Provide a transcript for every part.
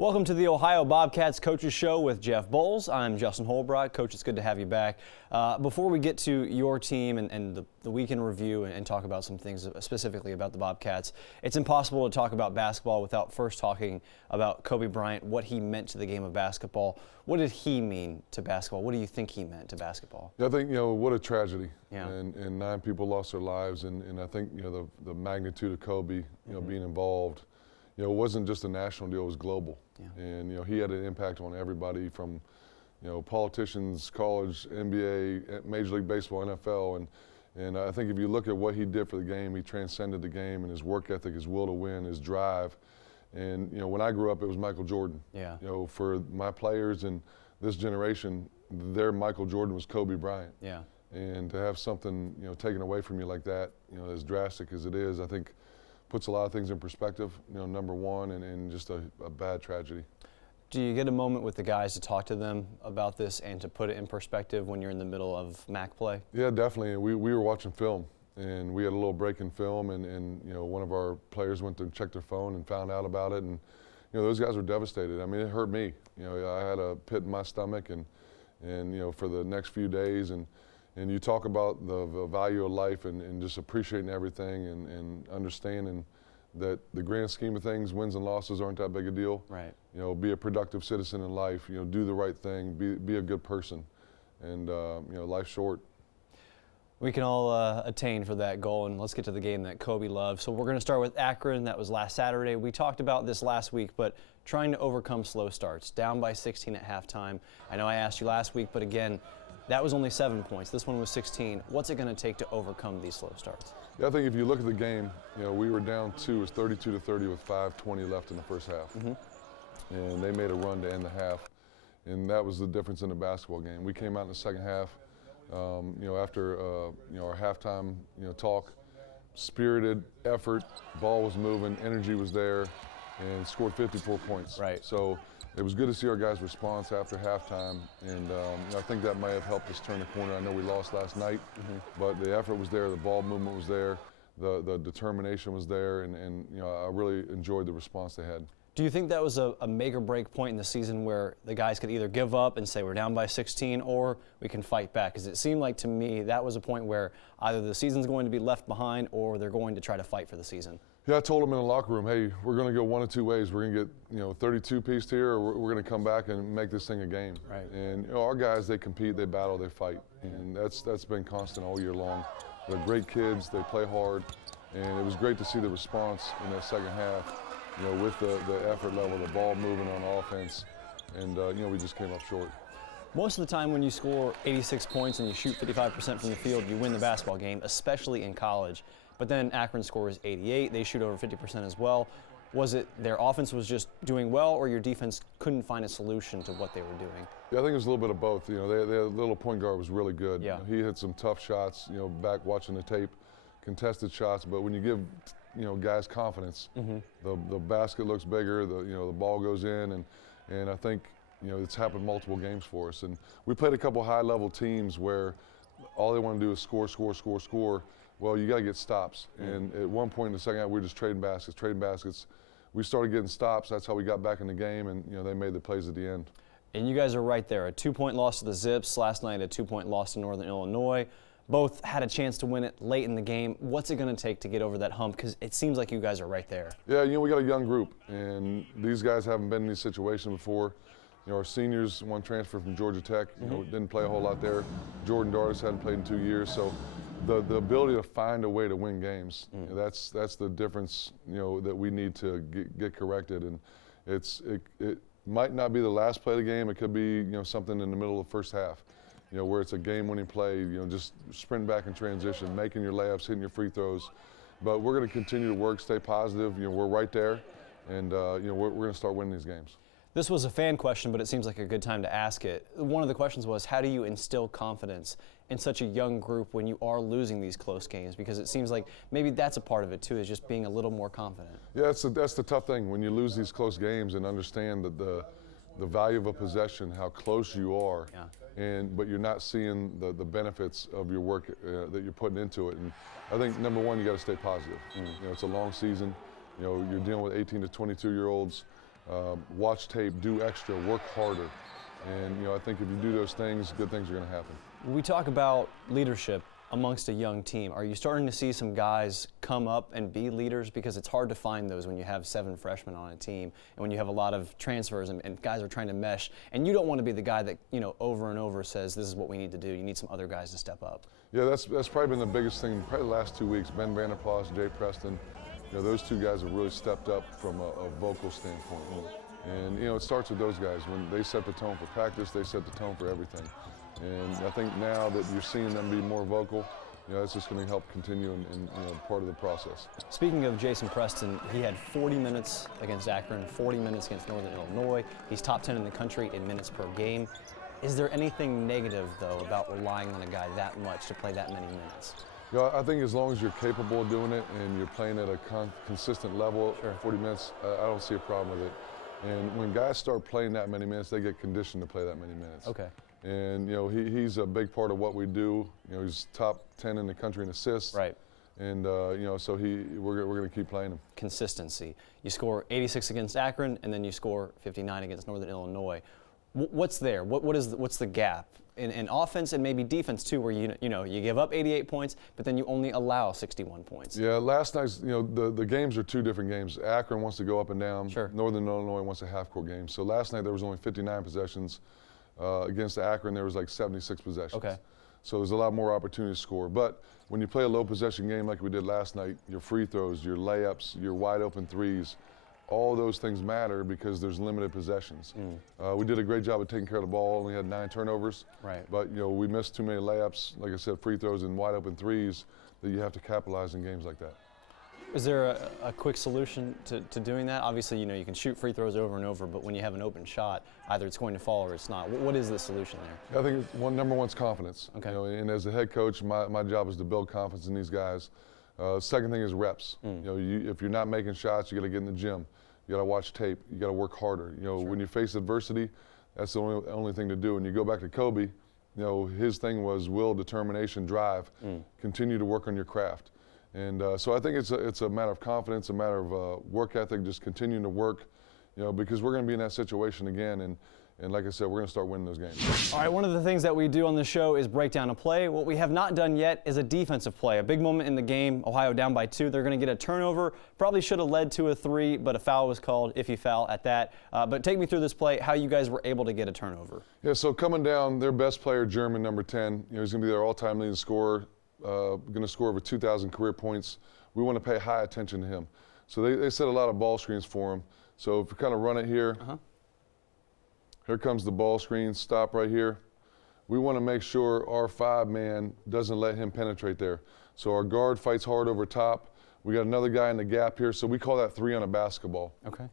Welcome to the Ohio Bobcats Coaches Show with Jeff Bowles. I'm Justin Holbrook. Coach, it's good to have you back. Before we get to your team and the weekend review and talk about some things specifically about the Bobcats, it's impossible to talk about basketball without first talking about Kobe Bryant, what he meant to the game of basketball. What did he mean to basketball? What do you think he meant to basketball? I think, what a tragedy. Yeah. And 9 people lost their lives. And I think, the magnitude of Kobe, being involved, it wasn't just a national deal, it was global. Yeah. And, he had an impact on everybody from, politicians, college, NBA, Major League Baseball, NFL. And I think if you look at what he did for the game, he transcended the game and his work ethic, his will to win, his drive. And, when I grew up, it was Michael Jordan. Yeah. For my players and this generation, their Michael Jordan was Kobe Bryant. Yeah. And to have something, taken away from you like that, as drastic as it is, I think puts a lot of things in perspective, number one, and just a bad tragedy. Do you get a moment with the guys to talk to them about this and to put it in perspective when you're in the middle of MAC play? Yeah, definitely. We were watching film, and we had a little break in film, and one of our players went to check their phone and found out about it, and those guys were devastated. I mean, it hurt me. I had a pit in my stomach, and for the next few days, and you talk about the value of life and just appreciating everything and understanding that the grand scheme of things, wins and losses aren't that big a deal. Right. Be a productive citizen in life, do the right thing, be a good person. And, life's short. We can all attain for that goal, and let's get to the game that Kobe loved. So we're going to start with Akron. That was last Saturday. We talked about this last week, but trying to overcome slow starts, down by 16 at halftime. I know I asked you last week, but again, that was only 7 points. This one was 16. What's it going to take to overcome these slow starts? Yeah, I think if you look at the game, we were down 2. It was 32-30 with 5:20 left in the first half. Mm-hmm. And they made a run to end the half. And that was the difference in the basketball game. We came out in the second half, after our halftime talk, spirited effort, ball was moving, energy was there, and scored 54 points. Right. So it was good to see our guys' response after halftime, and I think that may have helped us turn the corner. I know we lost last night, but the effort was there, the ball movement was there, the determination was there, and I really enjoyed the response they had. Do you think that was a make or break point in the season where the guys could either give up and say we're down by 16 or we can fight back? Because it seemed like to me that was a point where either the season's going to be left behind or they're going to try to fight for the season. Yeah, I told them in the locker room, hey, we're going to go one of two ways. We're going to get 32 pieced here, or we're going to come back and make this thing a game. Right. And our guys, they compete, they battle, they fight, and that's been constant all year long. They're great kids, they play hard, and it was great to see the response in that second half. With the effort level, the ball moving on offense, and we just came up short. Most of the time when you score 86 points and you shoot 55% from the field, you win the basketball game, especially in college. But then Akron scores 88, they shoot over 50% as well. Was it their offense was just doing well, or your defense couldn't find a solution to what they were doing? Yeah, I think it was a little bit of both. Their little point guard was really good. Yeah. He hit some tough shots, back watching the tape, contested shots, but when you give guys confidence. Mm-hmm. The basket looks bigger. The ball goes in, and I think it's happened multiple games for us. And we played a couple high-level teams where all they want to do is score. Well, you got to get stops. Mm-hmm. And at one point in the second half, we were just trading baskets. We started getting stops. That's how we got back in the game, and they made the plays at the end. And you guys are right there. A 2-point loss to the Zips last night. A 2-point loss to Northern Illinois. Both had a chance to win it late in the game. What's it going to take to get over that hump? Because it seems like you guys are right there. Yeah, we got a young group, and these guys haven't been in these situations before. Our seniors, one transfer from Georgia Tech, didn't play a whole lot there. Jordan Dardis hadn't played in 2 years, so the ability to find a way to win games, that's the difference, that we need to get corrected. And it might not be the last play of the game. It could be something in the middle of the first half. Where it's a game-winning play, just sprint back in transition, making your layups, hitting your free throws. But we're going to continue to work, stay positive. We're right there, and we're going to start winning these games. This was a fan question, but it seems like a good time to ask it. One of the questions was, how do you instill confidence in such a young group when you are losing these close games? Because it seems like maybe that's a part of it too, is just being a little more confident. Yeah, that's the tough thing when you lose these close games and understand that the value of a possession, how close you are. Yeah. But you're not seeing the benefits of your work that you're putting into it. And I think, number one, you got to stay positive. It's a long season. You're dealing with 18 to 22-year-olds. watch tape, do extra, work harder. And I think if you do those things, good things are going to happen. We talk about leadership amongst a young team. Are you starting to see some guys come up and be leaders? Because it's hard to find those when you have 7 freshmen on a team and when you have a lot of transfers and guys are trying to mesh. And you don't want to be the guy that, over and over says, this is what we need to do. You need some other guys to step up. Yeah, that's probably been the biggest thing, probably the last 2 weeks. Ben Vanderplas, Jay Preston, those 2 guys have really stepped up from a vocal standpoint. And, it starts with those guys. When they set the tone for practice, they set the tone for everything. And I think now that you're seeing them be more vocal, that's just going to help continue in part of the process. Speaking of Jason Preston, he had 40 minutes against Akron, 40 minutes against Northern Illinois. He's top 10 in the country in minutes per game. Is there anything negative, though, about relying on a guy that much to play that many minutes? I think as long as you're capable of doing it and you're playing at a consistent level, sure. 40 minutes, I don't see a problem with it. And when guys start playing that many minutes, they get conditioned to play that many minutes. Okay. And he's a big part of what we do. He's top 10 in the country in assists. Right. And so we're going to keep playing him. Consistency. You score 86 against Akron, and then you score 59 against Northern Illinois. What's there? What's the gap in offense and maybe defense too, where you give up 88 points, but then you only allow 61 points? Yeah, last night's the games are 2 different games. Akron wants to go up and down. Sure. Northern Illinois wants a half-court game. So last night there was only 59 possessions. Against Akron, there was like 76 possessions. Okay. So there's a lot more opportunity to score. But when you play a low possession game like we did last night, your free throws, your layups, your wide open threes, all those things matter because there's limited possessions. We did a great job of taking care of the ball. Only had 9 turnovers. Right. But we missed too many layups, like I said, free throws and wide open threes that you have to capitalize in games like that. Is there a quick solution to doing that? Obviously, you can shoot free throws over and over, but when you have an open shot, either it's going to fall or it's not. What is the solution there? I think number one's confidence. Okay. And as a head coach, my job is to build confidence in these guys. Second thing is reps. If you're not making shots, you got to get in the gym. You got to watch tape. You got to work harder. Sure. When you face adversity, that's the only thing to do. And you go back to Kobe, his thing was will, determination, drive. Continue to work on your craft. And so I think it's a matter of confidence, a matter of work ethic, just continuing to work, because we're going to be in that situation again. And like I said, we're going to start winning those games. All right, one of the things that we do on the show is break down a play. What we have not done yet is a defensive play. A big moment in the game, Ohio down by 2. They're going to get a turnover. Probably should have led to a 3, but a foul was called, iffy foul at that. But take me through this play, how you guys were able to get a turnover. Yeah, so coming down, their best player, German, number 10, he's going to be their all-time leading scorer. Going to score over 2,000 career points. We want to pay high attention to him. So they set a lot of ball screens for him. So if we kind of run it here, here comes the ball screen, stop right here. We want to make sure our 5-man doesn't let him penetrate there. So our guard fights hard over top. We got another guy in the gap here, so we call that 3 on a basketball. Okay.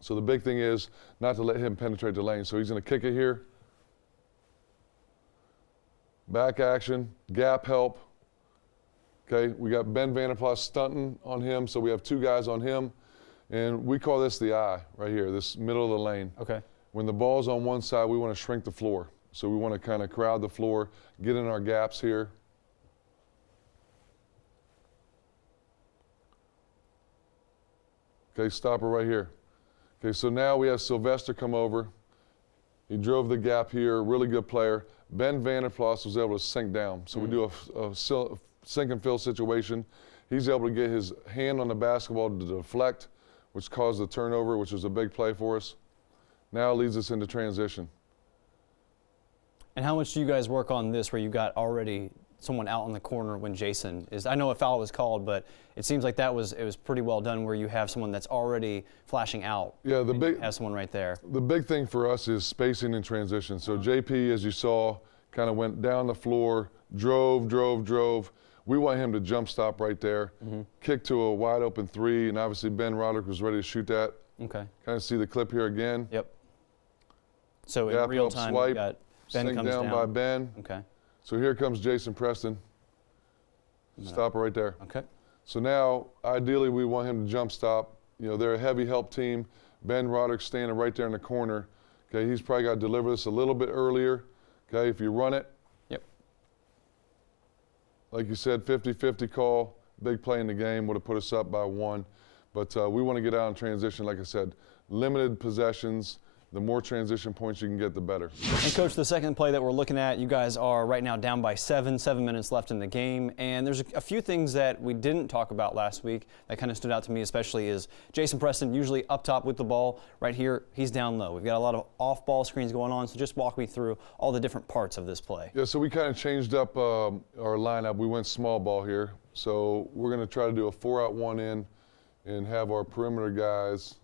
So the big thing is not to let him penetrate the lane. So he's going to kick it here. Back action, gap help. Okay, we got Ben Vanderplas stunting on him, so we have 2 guys on him. And we call this the eye right here, this middle of the lane. Okay. When the ball's on one side, we want to shrink the floor. So we want to kind of crowd the floor, get in our gaps here. Okay, stop her right here. Okay, so now we have Sylvester come over. He drove the gap here, really good player. Ben Vanderplas was able to sink down. So we do a sink and fill situation. He's able to get his hand on the basketball to deflect, which caused the turnover, which was a big play for us. Now leads us into transition. And how much do you guys work on this where you got already someone out in the corner when Jason is? I know a foul was called, but it seems like it was pretty well done where you have someone that's already flashing out. Yeah, have someone right there. The big thing for us is spacing and transition. So JP, as you saw, kind of went down the floor, drove. We want him to jump stop right there, kick to a wide open 3, and obviously Ben Roderick was ready to shoot that. Okay. Kind of see the clip here again. Yep. So in Gap real help, time, swipe, you got Ben sink comes down by Ben. Okay. So here comes Jason Preston. Stop it right there. Okay. So now, ideally, we want him to jump stop. They're a heavy help team. Ben Roderick standing right there in the corner. Okay, he's probably got to deliver this a little bit earlier. Okay, if you run it. Yep. Like you said, 50-50 call. Big play in the game would have put us up by 1. But we want to get out in transition, like I said. limited possessions, the more transition points you can get, the better. And Coach, the second play that we're looking at, you guys are right now down by 7 minutes left in the game. And there's a few things that we didn't talk about last week that kind of stood out to me, especially is Jason Preston, usually up top with the ball. Right here, he's down low. We've got a lot of off-ball screens going on, so just walk me through all the different parts of this play. Yeah, so we kind of changed up our lineup. We went small ball here. So we're going to try to do a 4-out, 1-in and have our perimeter guys,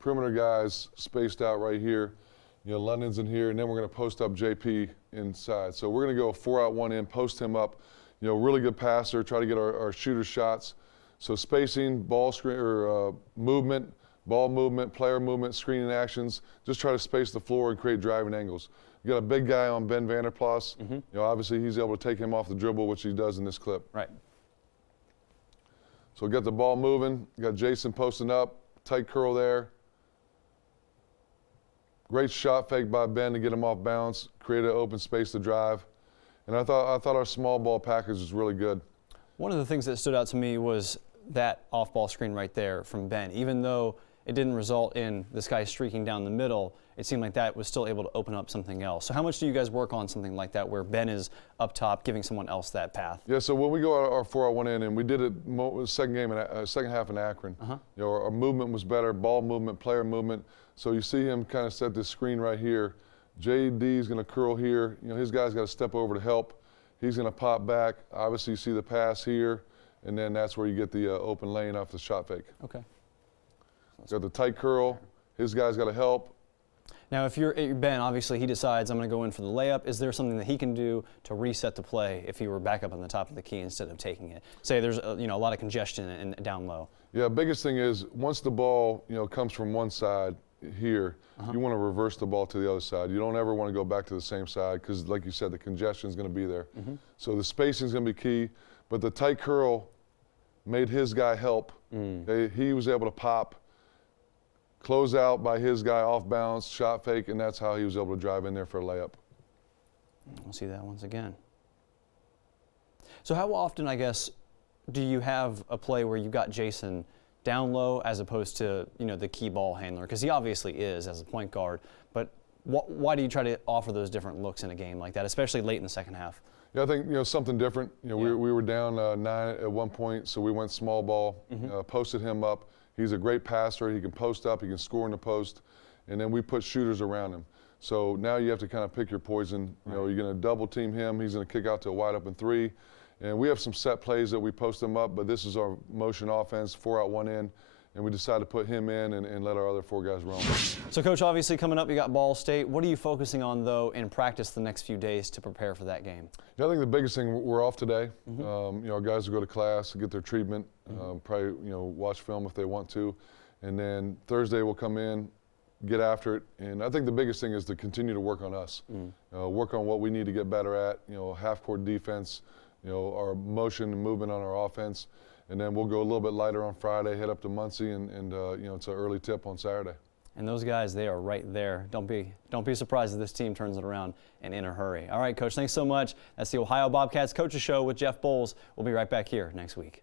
perimeter guys spaced out right here. You know, London's in here, and then we're going to post up JP inside. So we're going to go 4-out, 1-in, post him up. You know, really good passer, try to get our shooter shots. So spacing, ball screen or movement, ball movement, player movement, screening actions. Just try to space the floor and create driving angles. You got a big guy on Ben Vanderplas. You know, obviously he's able to take him off the dribble, which he does in this clip. Right. So we got the ball moving. You got Jason posting up, tight curl there. Great shot fake by Ben to get him off bounce, create an open space to drive. And I thought our small ball package was really good. One of the things that stood out to me was that off-ball screen right there from Ben. Even though it didn't result in this guy streaking down the middle, it seemed like that was still able to open up something else. So how much do you guys work on something like that where Ben is up top giving someone else that path? Yeah, so when we go our 4-out, 1-in, and we did it second half in Akron. You know, our movement was better, ball movement, player movement. So you see him kind of set this screen right here. JD's going to curl here. You know, his guy's got to step over to help. He's going to pop back. Obviously, you see the pass here, and then that's where you get the open lane off the shot fake. Okay. Got the tight curl. His guy's got to help. Now, if you're Ben, obviously he decides I'm going to go in for the layup. Is there something that he can do to reset the play if he were back up on the top of the key instead of taking it? Say there's a lot of congestion and down low. Yeah, biggest thing is once the ball comes from one side here, you want to reverse the ball to the other side. You don't ever want to go back to the same side because, like you said, the congestion is going to be there. So the spacing is going to be key. But the tight curl made his guy help. He was able to pop. Close out by his guy off bounce, shot fake, and that's how he was able to drive in there for a layup. We'll see that once again. So how often, I guess, do you have a play where you got Jason down low as opposed to, the key ball handler? Because he obviously is as a point guard, but why do you try to offer those different looks in a game like that, especially late in the second half? Yeah, I think, something different. We were down 9 at one point, so we went small ball, posted him up. He's a great passer. He can post up. He can score in the post. And then we put shooters around him. So now you have to kind of pick your poison. You're going to double team him. He's going to kick out to a wide open 3. And we have some set plays that we post him up, but this is our motion offense, 4-out, 1-in. And we decided to put him in and let our other 4 guys roam. So, Coach, obviously coming up, you got Ball State. What are you focusing on, though, in practice the next few days to prepare for that game? Yeah, I think the biggest thing, we're off today. Our guys will go to class, get their treatment, probably, watch film if they want to. And then Thursday we'll come in, get after it. And I think the biggest thing is to continue to work on us. Work on what we need to get better at, half-court defense, our motion and movement on our offense. And then we'll go a little bit lighter on Friday, head up to Muncie, and it's an early tip on Saturday. And those guys, they are right there. Don't be surprised if this team turns it around and in a hurry. All right, Coach, thanks so much. That's the Ohio Bobcats Coaches Show with Jeff Bowles. We'll be right back here next week.